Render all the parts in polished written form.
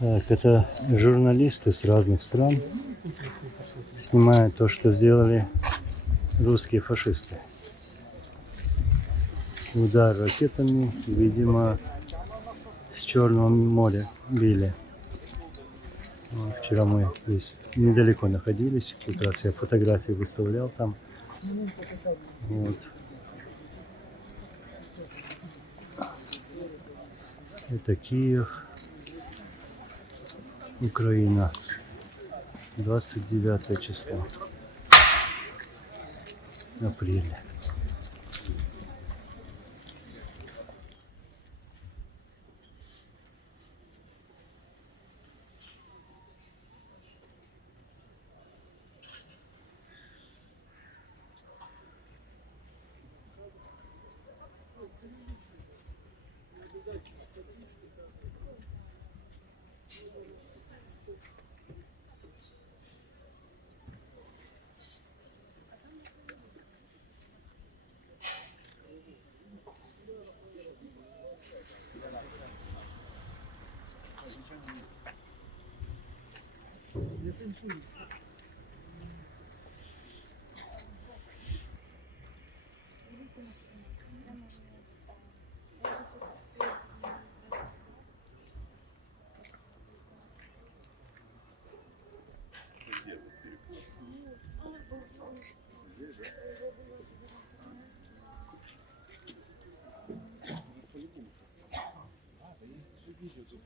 Так, это журналисты с разных стран снимают то, что сделали русские фашисты. Удар ракетами, видимо, с Черного моря били. Вот, вчера мы здесь недалеко находились, как раз я фотографии выставлял там. Вот. Это Киев, Украина, 29 число апреля.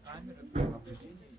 Камера для наблюдения.